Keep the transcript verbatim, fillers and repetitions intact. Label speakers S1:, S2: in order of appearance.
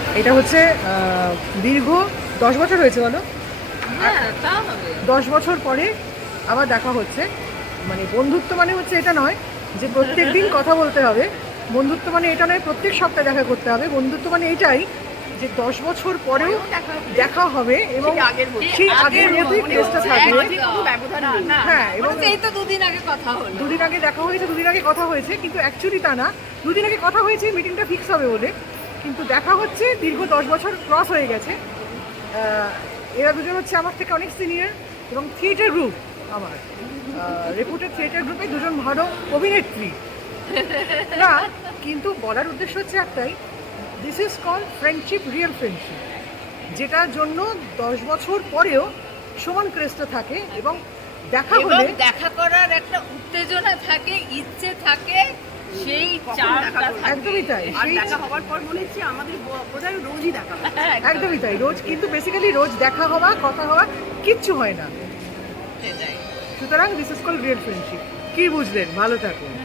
S1: এটা হচ্ছে দীর্ঘ দশ বছর হয়েছে বলো, দশ বছর পরে আবার দেখা হচ্ছে। মানে বন্ধুত্ব মানে হচ্ছে এটা নয় যে প্রত্যেক দিন কথা বলতে হবে, বন্ধুত্ব মানে এটা নয় প্রত্যেক সপ্তাহে দেখা করতে হবে, বন্ধুত্ব মানে এটাই যে দশ বছর পরেও দেখা হবে এবং সেই আগের মতোই কেসটা থাকবে। হ্যাঁ, এবং
S2: এই তো দুদিন আগে কথা হলো,
S1: দুদিন আগে দেখা হয়েছে, দুদিন আগে কথা হয়েছে, কিন্তু অ্যাকচুয়ালি তা না। দুদিন আগে কথা হয়েছে মিটিংটা ফিক্স হবে বলে, কিন্তু দেখা হচ্ছে দীর্ঘ দশ বছর ক্রস হয়ে গেছে। এরা দুজন হচ্ছে আমার থেকে অনেক সিনিয়র এবং থিয়েটার গ্রুপ, আমার রেপুটেড থিয়েটার গ্রুপে দুজন ভালো অভিনেত্রী না, কিন্তু বলার উদ্দেশ্য হচ্ছে একটাই, this is call friendship, real friendship, যেটার জন্য দশ বছর পরেও সমান ক্রেজটা থাকে এবং দেখা হলে
S2: দেখা করার একটা উত্তেজনা থাকে, ইচ্ছে থাকে, সেই চাপটা
S1: একদমই তাই। সেই
S3: দেখা হওয়ার পর মনে হচ্ছে আমাদের বোধহয় রোজই দেখা হয়।
S1: একদমই তাই, রোজ কিন্তু বেসিক্যালি রোজ দেখা হওয়া, কথা হওয়া কিচ্ছু হয় না। সুতরাং this is call real friendship. কি বুঝলেন? ভালো থাকুন।